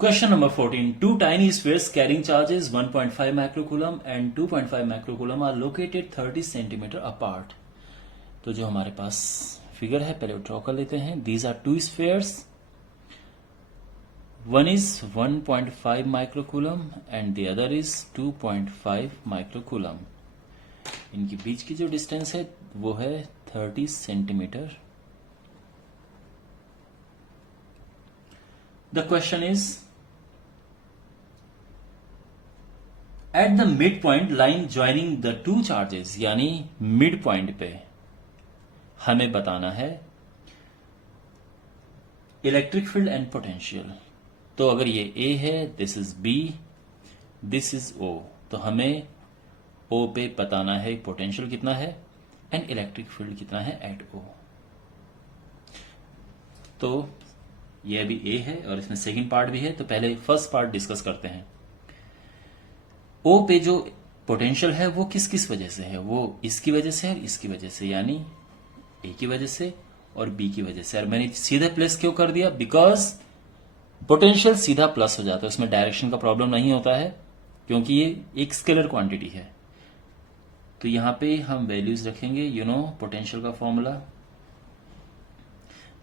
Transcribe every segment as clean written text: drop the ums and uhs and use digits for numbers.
Question number 14. Two tiny spheres carrying charges 1.5 microcoulomb and 2.5 microcoulomb are located 30 centimeter apart. तो जो हमारे पास figure है पहले ड्रॉ कर लेते हैं. These are two spheres. One is 1.5 microcoulomb and the other is 2.5 microcoulomb. इनके बीच की जो डिस्टेंस है वो है 30 centimetre. The question is, at the midpoint line joining the two charges, यानी मिड पॉइंट पे हमें बताना है इलेक्ट्रिक फील्ड एंड पोटेंशियल. तो अगर ये A है, this is B, this is O, तो हमें O पे बताना है पोटेंशियल कितना है एंड इलेक्ट्रिक फील्ड कितना है एट O. तो ये अभी A है और इसमें सेकंड पार्ट भी है. तो पहले फर्स्ट पार्ट डिस्कस करते हैं. O पे जो पोटेंशियल है वो किस किस वजह से है, वो इसकी वजह से और इसकी वजह से, यानी A की वजह से और B की वजह से. और मैंने सीधा प्लस क्यों कर दिया, बिकॉज पोटेंशियल सीधा प्लस हो जाता है, उसमें डायरेक्शन का प्रॉब्लम नहीं होता है क्योंकि ये एक स्केलर क्वांटिटी है. तो यहां पे हम वैल्यूज रखेंगे. पोटेंशियल का फॉर्मूला,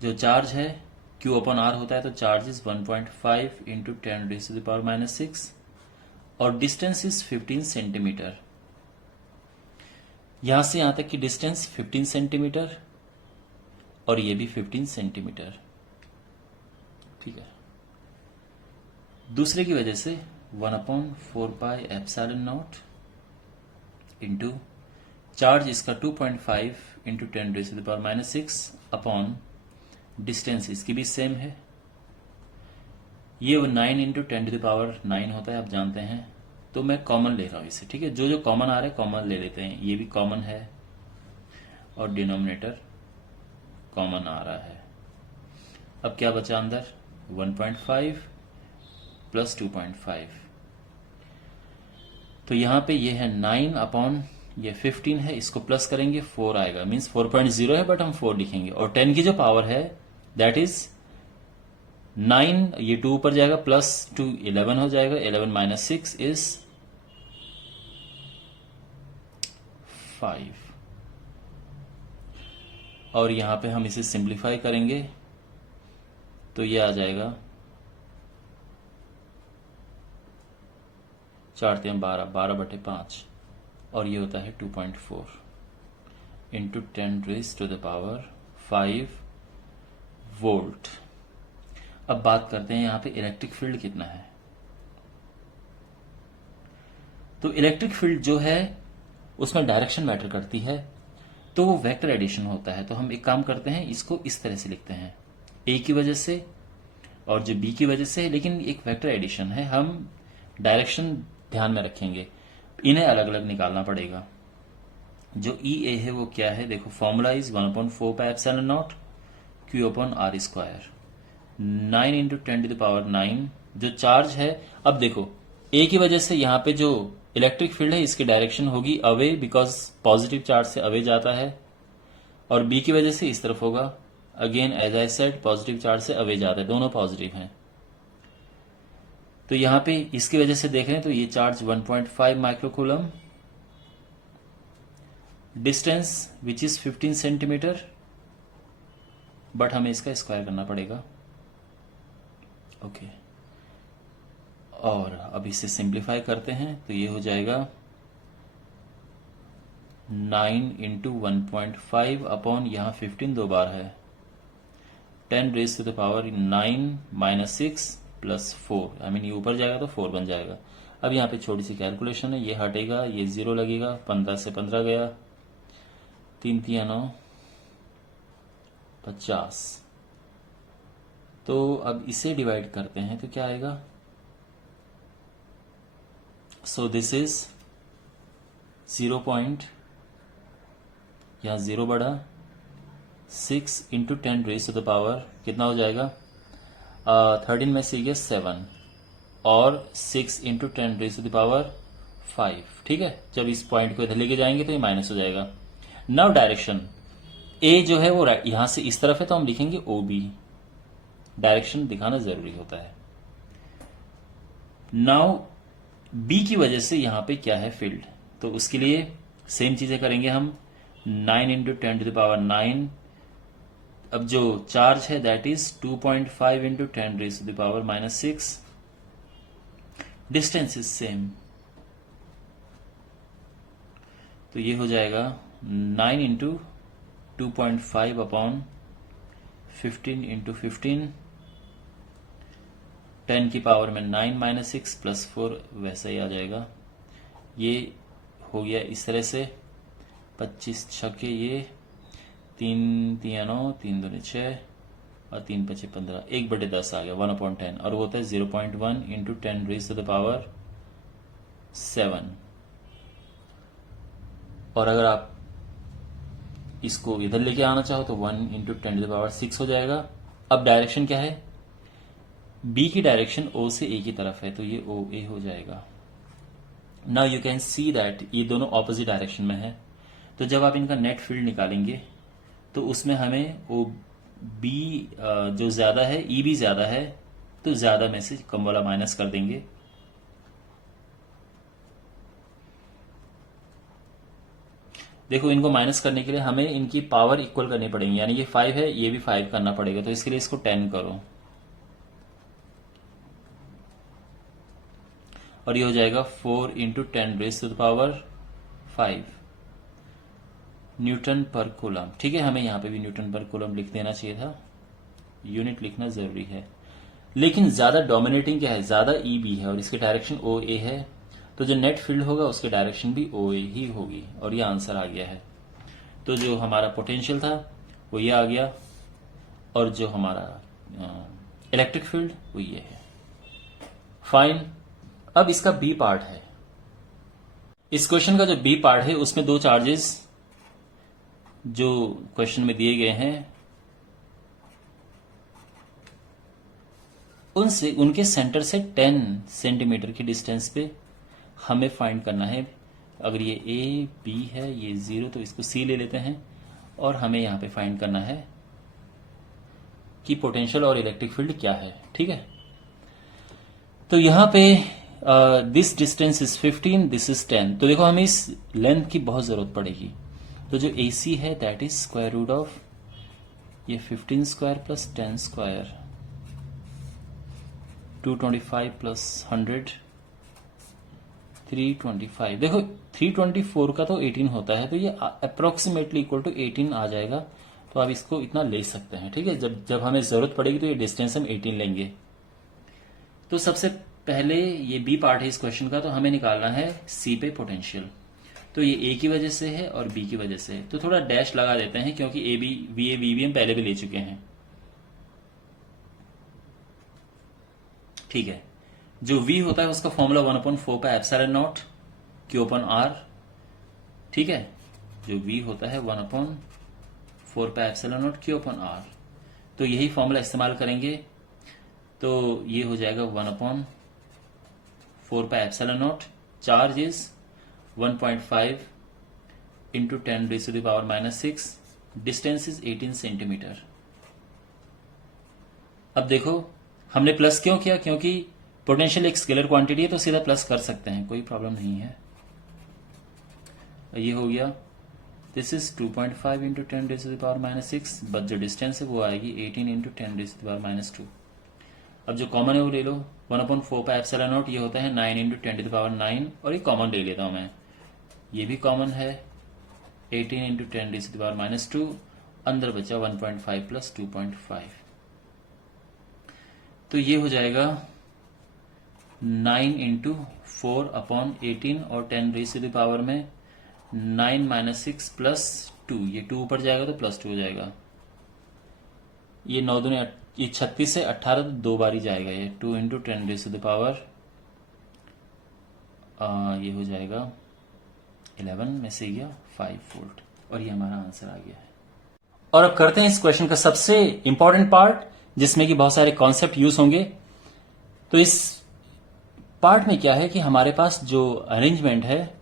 जो चार्ज है Q अपॉन R होता है, तो चार्ज इज 1.5 इंटू 10⁻⁻⁶ और डिस्टेंस इज 15 सेंटीमीटर. यहां से यहां तक की डिस्टेंस 15 सेंटीमीटर और ये भी 15 सेंटीमीटर. ठीक है. दूसरे की वजह से 1/4πε0 इंटू चार्ज इसका 2.5 इंटू 10⁻⁻⁶ अपॉन डिस्टेंस इसकी भी सेम है. ये 9 इंटू 10⁻⁹ होता है, आप जानते हैं. तो मैं कॉमन ले रहा हूं इसे. ठीक है, जो जो कॉमन आ रहा है कॉमन ले लेते हैं. ये भी कॉमन है और डिनोमिनेटर कॉमन आ रहा है. अब क्या बचा अंदर, 1.5 प्लस 2.5. तो यहां पे ये है 9 अपॉन ये 15 है, इसको प्लस करेंगे 4 आएगा, मीन्स 4.0 है बट हम 4 लिखेंगे. और 10 की जो पावर है दैट इज 9, ये 2 ऊपर जाएगा, प्लस 2 11 हो जाएगा. 11 - 6 इज 5. और यहां पे हम इसे सिंप्लीफाई करेंगे तो ये आ जाएगा 4 × 12, 12/5 और ये होता है 2.4 इंटू 10⁻⁵ वोल्ट. अब बात करते हैं यहां पे इलेक्ट्रिक फील्ड कितना है. तो इलेक्ट्रिक फील्ड जो है उसमें डायरेक्शन मैटर करती है, तो वो वेक्टर एडिशन होता है. तो हम एक काम करते हैं, इसको इस तरह से लिखते हैं, A की वजह से और जो B की वजह से, लेकिन एक वेक्टर एडिशन है, हम डायरेक्शन ध्यान में रखेंगे, इन्हें अलग अलग निकालना पड़ेगा. जो EA है वो क्या है, देखो formula is 1/4πε0 Q upon R². 9 into 10⁻⁹ जो चार्ज है. अब देखो A की वजह से यहाँ पे जो इलेक्ट्रिक फील्ड है इसकी डायरेक्शन होगी अवे, बिकॉज पॉजिटिव चार्ज से अवे जाता है. और B की वजह से इस तरफ होगा, again as I said positive charge से अवे जाता है, दोनों पॉजिटिव हैं. तो यहां पे इसकी वजह से देख रहे हैं तो ये charge 1.5 microcoulomb, distance which is 15 centimetre, but हमें इसका स्क्वायर करना पड़ेगा. ओके. और अब इसे सिंप्लीफाई करते हैं तो ये हो जाएगा 9 इंटू 1.5 अपॉन यहां 15 दो बार है, 10⁻⁹ -6 प्लस 4, आई मीन ये ऊपर जाएगा तो 4 बन जाएगा. अब यहाँ पे छोटी सी कैलकुलेशन है, ये हटेगा, ये 0 लगेगा, 15 से 15 गया, 3 × 9 50. तो अब इसे डिवाइड करते हैं तो क्या आएगा. सो दिस इज 0 पॉइंट, यहां 0 बढ़ा, 6 इंटू 10⁻⁴ कितना हो जाएगा, 13 में से 7 और 6 इंटू 10⁻⁵. ठीक है, जब इस पॉइंट को इधर लेके जाएंगे तो ये माइनस हो जाएगा. नाउ डायरेक्शन ए जो है वो यहां से इस तरफ है तो हम लिखेंगे OB. डायरेक्शन दिखाना जरूरी होता है. नाउ बी की वजह से यहां पे क्या है फील्ड, तो उसके लिए सेम चीजें करेंगे हम। 9 इंटू 10⁻9, अब जो चार्ज है that is 2.5 into 10⁻⁻6, distance is same, तो ये हो जाएगा 9 इंटू 2.5 अपॉन 15 इंटू 15, 10 की पावर में 9 - 6 + 4 वैसा ही आ जाएगा। ये हो गया इस तरह से 25 छक्के, ये 3 3 9, 3 2 6 और 3 5 15, 1/10 आ गया 1/10, और वो होता है 0.1 इंटू 10⁻⁷। और अगर आप इसको इधर लेके आना चाहो तो 1 इंटू 10⁻⁶ हो जाएगा। अब डायरेक्शन क्या है, बी की डायरेक्शन ओ से ए की तरफ है, तो ये ओ ए हो जाएगा। Now you can see that ये दोनों ऑपोजिट डायरेक्शन में है, तो जब आप इनका नेट फील्ड निकालेंगे तो उसमें हमें ओ बी जो ज्यादा है, ई भी ज्यादा है, तो ज्यादा में से कम वाला माइनस कर देंगे। देखो इनको माइनस करने के लिए हमें इनकी पावर इक्वल करनी पड़ेगी, यानी ये 5 है, ये भी 5 करना पड़ेगा, तो इसके लिए इसको 10 करो, और ये हो जाएगा 4 इंटू 10⁻⁵ न्यूटन पर कूलम। ठीक है, हमें यहां पे भी न्यूटन पर कूलम लिख देना चाहिए था, यूनिट लिखना जरूरी है। लेकिन ज्यादा डोमिनेटिंग क्या है, ज्यादा ई बी है और इसकी डायरेक्शन ओ ए है, तो जो नेट फील्ड होगा उसकी डायरेक्शन भी ओ ए ही होगी, और ये आंसर आ गया है। तो जो हमारा पोटेंशियल था वो ये आ गया, और जो हमारा इलेक्ट्रिक फील्ड वो ये है। फाइन। अब इसका बी पार्ट है, इस क्वेश्चन का जो बी पार्ट है उसमें दो चार्जेस जो क्वेश्चन में दिए गए हैं उनसे, उनके सेंटर से 10 सेंटीमीटर की डिस्टेंस पे हमें फाइंड करना है। अगर ये ए बी है, ये 0, तो इसको सी ले लेते हैं, और हमें यहां पे फाइंड करना है कि पोटेंशियल और इलेक्ट्रिक फील्ड क्या है। ठीक है, तो यहां पे this distance is 15, this is 10, तो देखो हमें इस लेंथ की बहुत जरूरत पड़ेगी। तो जो ए सी है that is square root of ये 15 स्क्वायर प्लस 10 स्क्वायर, 225 प्लस 100, 325। देखो 324 का तो 18 होता है, तो ये अप्रोक्सीमेटली इक्वल टू 18 आ जाएगा, तो आप इसको इतना ले सकते हैं। ठीक है, जब हमें जरूरत पड़ेगी तो ये डिस्टेंस हम 18 लेंगे। तो सबसे पहले ये बी पार्ट है इस क्वेश्चन का, तो हमें निकालना है सी पे पोटेंशियल। तो ये ए की वजह से है और बी की वजह से है, तो थोड़ा डैश लगा देते हैं क्योंकि A B V A V भी हम पहले भी ले चुके हैं। ठीक है, जो v होता है उसका फॉर्मूला 1/4πε0 Q/r। ठीक है, जो v होता है 1/4πε0 Q/r, तो यही फॉर्मूला इस्तेमाल करेंगे, तो ये हो जाएगा 1/4πε0, charge is 1.5 into 10⁻⁻6, distance is 18 centimetre. अब देखो हमने प्लस क्यों किया, क्योंकि पोटेंशियल एक स्केलर क्वांटिटी है, तो सीधा प्लस कर सकते हैं, कोई प्रॉब्लम नहीं है। ये हो गया, दिस इज 2.5 इंटू 10⁻⁻6, बट जो डिस्टेंस है वो आएगी 18 इंटू 10⁻²। अब जो कॉमन है वो ले लो, 1/4πε0 ये होता है 9 इंटू 10⁹, और ये कॉमन ले लेता हूं मैं, ये भी कॉमन है 18 इंटू 10⁻², अंदर बचा 1.5 प्लस 2.5, तो ये हो जाएगा 9 इंटू 4/18 और 10⁻⁻ में 9 - 6 प्लस 2, ये 2 ऊपर जाएगा तो प्लस 2 हो जाएगा। ये 9 दूनी ये 36 से 18, तो 2 बार ही जाएगा, ये 2 इंटू 10⁻, ये हो जाएगा 11 में से गया 5 वोल्ट, और ये हमारा आंसर आ गया है। और अब करते हैं इस क्वेश्चन का सबसे इंपॉर्टेंट पार्ट, जिसमें कि बहुत सारे कॉन्सेप्ट यूज होंगे। तो इस पार्ट में क्या है कि हमारे पास जो अरेंजमेंट है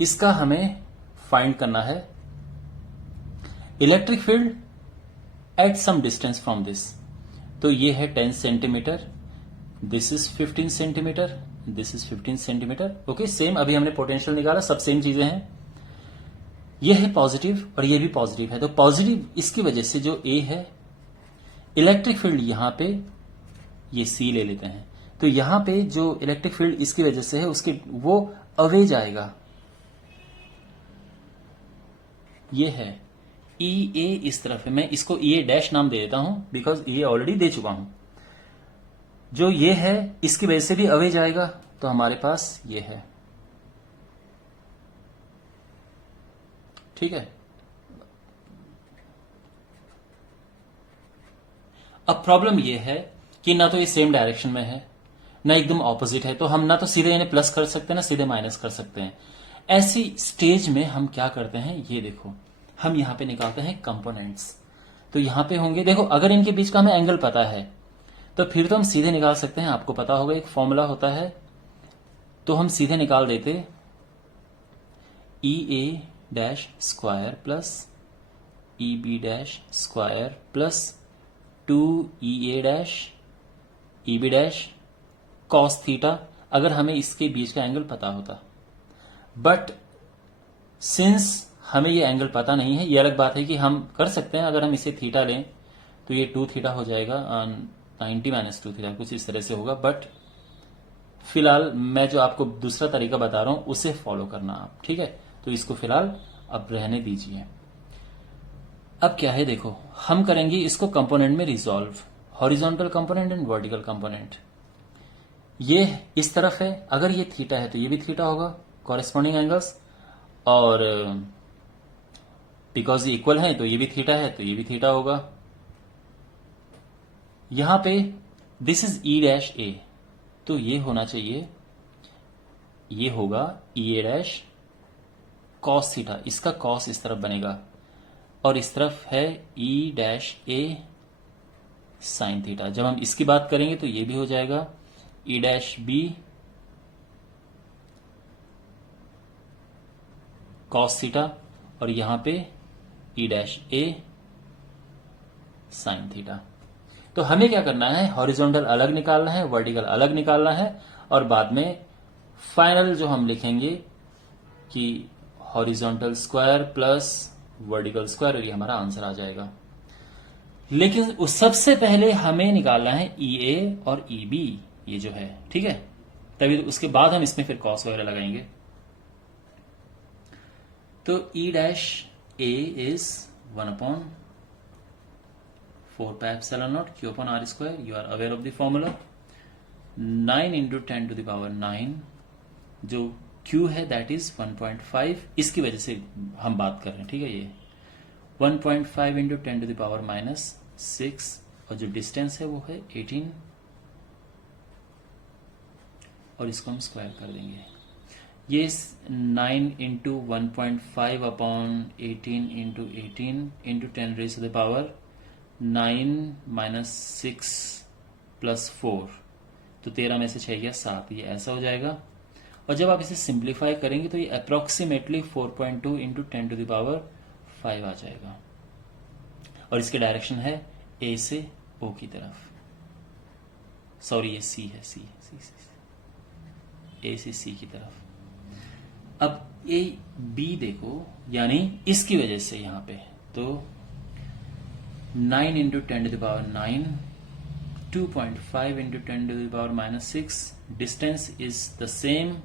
इसका हमें फाइंड करना है electric field at some distance from this. तो ये है 10 centimetre, this is 15 centimetre, this is 15 centimetre. Okay, same अभी हमने पोटेंशियल निकाला, सब सेम चीजें हैं। ये है पॉजिटिव और ये भी पॉजिटिव है। तो पॉजिटिव इसकी वजह से जो ए है, इलेक्ट्रिक फील्ड यहां पे, ये सी ले लेते हैं, तो यहां पे जो इलेक्ट्रिक फील्ड इसकी वजह से है उसके वो अवे जाएगा। ये है ई ए इस तरफ है, मैं इसको ई ए डैश नाम दे देता हूं बिकॉज ये ऑलरेडी दे चुका हूं। जो ये है इसकी वजह से भी अवे जाएगा, तो हमारे पास ये है। ठीक है, अब प्रॉब्लम ये है कि ना तो ये सेम डायरेक्शन में है ना एकदम ऑपोजिट है, तो हम ना तो सीधे इन्हें प्लस कर सकते हैं ना सीधे माइनस कर सकते हैं। ऐसी स्टेज में हम क्या करते हैं, ये देखो, हम यहां पे निकालते हैं कंपोनेंट्स। तो यहां पे होंगे, देखो अगर इनके बीच का हमें एंगल पता है तो फिर तो हम सीधे निकाल सकते हैं। आपको पता होगा एक फॉर्मूला होता है, तो हम सीधे निकाल देते E A dash square plus E B dash square plus 2EA dash EB dash cos theta, अगर हमें इसके बीच का एंगल पता होता। बट सिंस हमें ये एंगल पता नहीं है, ये अलग बात है कि हम कर सकते हैं, अगर हम इसे थीटा लें तो ये 2 थीटा हो जाएगा, 90 माइनस 2 थीटा कुछ इस तरह से होगा। बट फिलहाल मैं जो आपको दूसरा तरीका बता रहा हूं उसे फॉलो करना आप, ठीक है। तो इसको फिलहाल अब रहने दीजिए। अब क्या है, देखो हम करेंगे इसको कंपोनेंट में resolve, horizontal component and vertical component. ये इस तरफ है, अगर ये थीटा है तो ये भी थीटा होगा, कॉरेस्पॉन्डिंग एंगल्स, और बिकॉज ये इक्वल है तो ये भी थीटा है तो ये भी थीटा होगा। यहां पे दिस इज ई डैश ए, तो ये होना चाहिए, ये होगा ई ए डैश कॉस थीटा, इसका कॉस इस तरफ बनेगा, और इस तरफ है E dash A sine theta. जब हम इसकी बात करेंगे तो ये भी हो जाएगा E dash B cos theta, और यहां पे E dash A sine theta. तो हमें क्या करना है, हॉरिजॉन्टल अलग निकालना है, वर्टिकल अलग निकालना है, और बाद में फाइनल जो हम लिखेंगे कि horizontal square plus vertical square, और ये हमारा आंसर आ जाएगा। लेकिन उस सबसे पहले हमें निकालना है ई ए और ई बी, ये जो है, ठीक है, तभी तो उसके बाद हम इसमें फिर कॉस वगैरह लगाएंगे। तो E dash A is 1/4 pi epsilon naught Q upon R square, you are aware of the formula. 9 into 10 to the power 9, जो Q है दैट इज 1.5, इसकी वजह से हम बात कर रहे हैं, ठीक है। ये 1.5 इंटू 10 टू द पावर -6, और जो डिस्टेंस है वो है 18, और इसको हम स्क्वायर कर देंगे। ये 9 into 1.5 upon 18 into 18 into 10 raise to the power 9 minus 6 plus 4, तो 13 में से 6 गया 7, ये ऐसा हो जाएगा। और जब आप इसे सिंप्लीफाई करेंगे तो ये approximately 4.2 into 10 to the power 5 आ जाएगा, और इसके डायरेक्शन है ए से ओ की तरफ, सॉरी ये सी है, सी ए से सी की तरफ। अब ए बी देखो, यानी इसकी वजह से यहां पे तो 9 into 10 to the power 9, 2.5 into 10 to the power -6, distance is the same,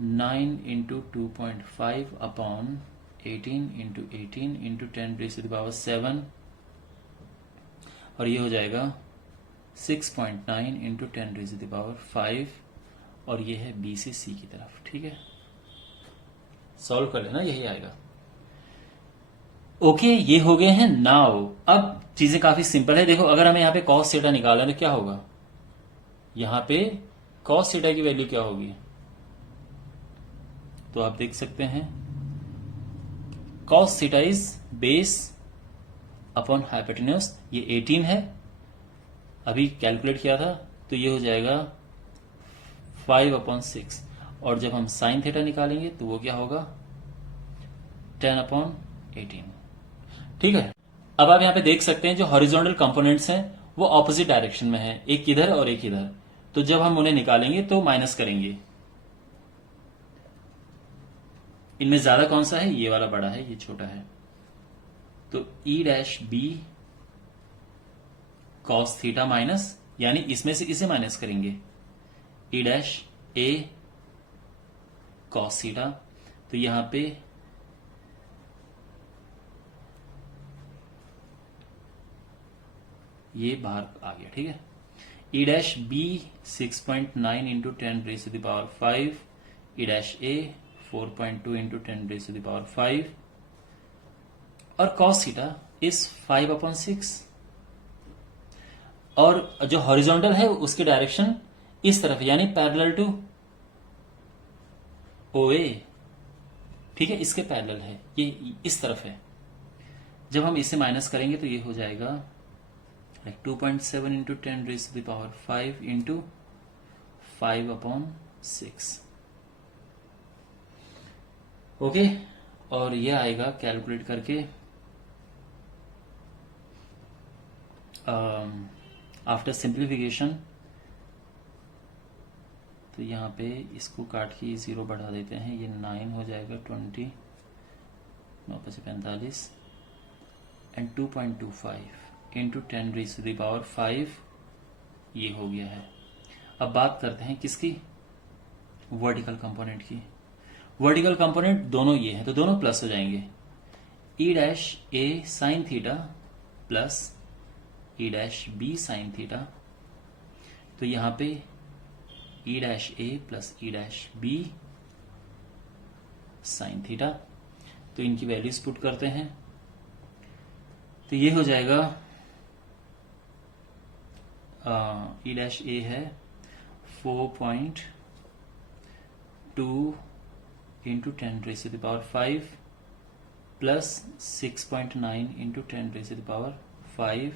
9 into 2.5 upon 18 into 18 into 10 raise to the power 7, और ये हो जाएगा 6.9 into 10 raise to the power 5, और ये है बी से सी की तरफ, ठीक है। सॉल्व कर लेना, यही आएगा। ओके, ये हो गए हैं। नाउ अब चीजें काफी सिंपल है। देखो अगर हमें यहां पे कॉस थीटा निकालना है तो क्या होगा, यहां पे कॉस थीटा की वैल्यू क्या होगी, तो आप देख सकते हैं cos theta is base upon hypotenuse, ये 18 है, अभी कैलकुलेट किया था, तो ये हो जाएगा 5/6, और जब हम साइन थीटा निकालेंगे तो वो क्या होगा 10/18, ठीक है। अब आप यहां पे देख सकते हैं जो हॉरिजॉन्टल कंपोनेंट्स हैं वो ऑपोजिट डायरेक्शन में है, एक इधर और एक इधर। तो जब हम उन्हें निकालेंगे तो माइनस करेंगे। इनमें ज्यादा कौन सा है? ये वाला बड़ा है, ये छोटा है। तो E dash B cos theta minus, यानी इसमें से इसे माइनस करेंगे, E dash A cos theta. तो यहां पे ये बाहर आ गया, ठीक है। E dash B 6.9 into 10⁵, E dash A 4.2 into 10⁵, और कॉस थीटा इज 5/6। और जो हॉरिजॉन्टल है उसकी डायरेक्शन इस तरफ, यानी पैरेलल टू ओ ए, ठीक है, इसके पैरेलल है, ये इस तरफ है। जब हम इसे माइनस करेंगे तो ये हो जाएगा 2.7 इंटू 10⁵ इंटू 5/6। ओके, और ये आएगा कैलकुलेट करके आफ्टर सिंप्लीफिकेशन। तो यहाँ पे इसको काट के 0 बढ़ा देते हैं, ये 9 हो जाएगा, 20 9 × 45 एंड 2.25 इंटू 10⁵, ये हो गया है। अब बात करते हैं किसकी? वर्टिकल कंपोनेंट की। वर्टिकल कंपोनेंट दोनों ये हैं, तो दोनों प्लस हो जाएंगे। E dash A sine theta plus E dash B sine theta. तो यहां पे E dash A plus E dash B sine theta. तो इनकी वैल्यूज पुट करते हैं, तो ये हो जाएगा ई डैश ए है 4.2 into 10⁵ plus 6.9 into 10⁵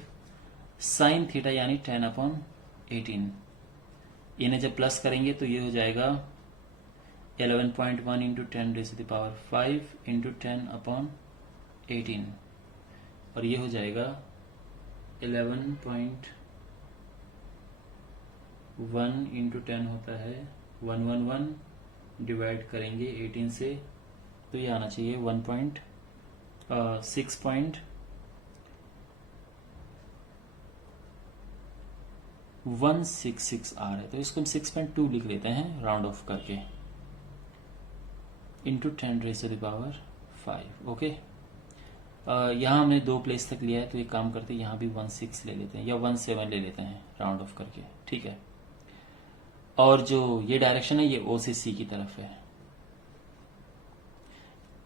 sine theta, यानी 10/18। इन्हें जब प्लस करेंगे तो ये हो जाएगा 11.1 इंटू 10⁵ इंटू 10/18, और ये हो जाएगा 11.1 इंटू 10 होता है 111, डिवाइड करेंगे 18 से, तो ये आना चाहिए 6.166 आ रहा है। तो इसको हम 6.2 लिख लेते हैं राउंड ऑफ करके, इंटू 10⁵. ओके, यहाँ हमने 2 प्लेस तक लिया है, तो एक काम करते हैं यहाँ भी 16 ले लेते हैं, या 17 ले लेते हैं राउंड ऑफ करके, ठीक है। और जो ये डायरेक्शन है ये ओ से सी की तरफ है।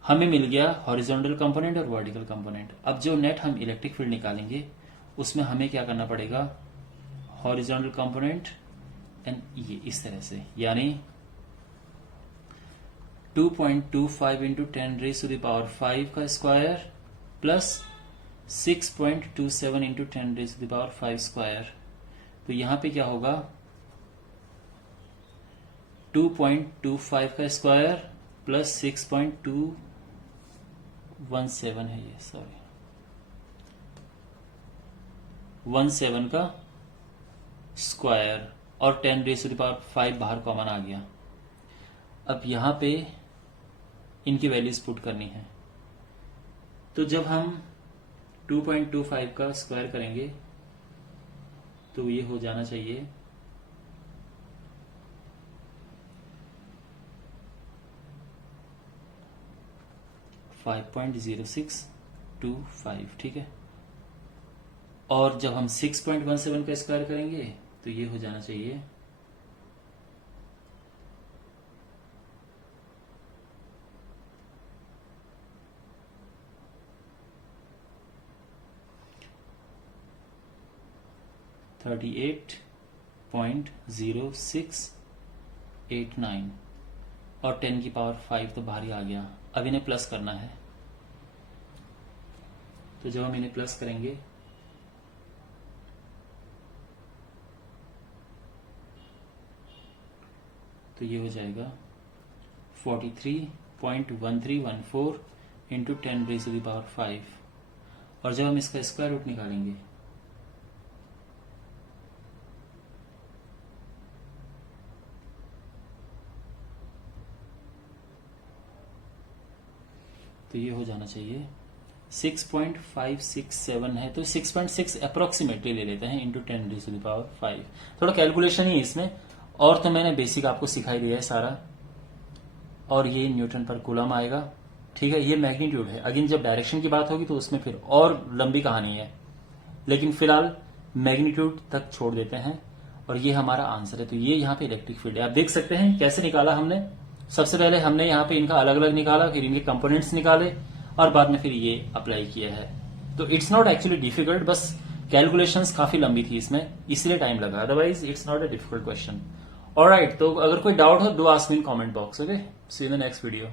हमें मिल गया हॉरिजॉन्टल कंपोनेंट और वर्टिकल कंपोनेंट। अब जो नेट हम इलेक्ट्रिक फील्ड निकालेंगे उसमें हमें क्या करना पड़ेगा? हॉरिजॉन्टल कंपोनेंट एंड ये इस तरह से, यानी 2.25 इंटू 10⁵ का स्क्वायर प्लस 6.27 इंटू 10⁵ स्क्वायर। तो यहां पे क्या होगा? 2.25 का स्क्वायर प्लस 6.217 है ये, सॉरी 17 का स्क्वायर, और 10⁵ बाहर कॉमन आ गया। अब यहां पे इनकी वैल्यूज पुट करनी है। तो जब हम 2.25 का स्क्वायर करेंगे तो ये हो जाना चाहिए 5.0625, ठीक है। और जब हम 6.17 का स्क्वायर करेंगे तो ये हो जाना चाहिए 38.0689, और 10⁵ तो बाहर ही आ गया। अब इन्हें प्लस करना है, तो जब हम इन्हें प्लस करेंगे तो ये हो जाएगा 43.1314 इंटू 10⁵, और जब हम इसका स्क्वायर रूट निकालेंगे तो ये हो जाना चाहिए 6.567 है, तो 6.6 अप्रोक्सीमेटली ले लेते हैं इंटू 10⁵ थोड़ा कैलकुलेशन ही है इसमें, और तो मैंने बेसिक आपको सिखाई दिया है सारा। और ये न्यूटन पर कूलम आएगा, ठीक है। ये मैग्नीट्यूड है, अगेन जब डायरेक्शन की बात होगी तो उसमें फिर और लंबी कहानी है, लेकिन फिलहाल मैग्नीट्यूड तक छोड़ देते हैं। और ये हमारा आंसर है। तो ये यहाँ पे इलेक्ट्रिक फील्ड है। आप देख सकते हैं कैसे निकाला हमने। सबसे पहले हमने यहाँ पे इनका अलग अलग निकाला, फिर इनके कंपोनेंट्स निकाले, और बाद में फिर ये अप्लाई किया है। तो इट्स नॉट एक्चुअली डिफिकल्ट, बस कैलकुलेशंस काफी लंबी थी इसमें, इसलिए टाइम लगा, otherwise it's not a difficult question. Alright, तो अगर कोई डाउट हो do ask me in comment box. Okay, see you in the next video.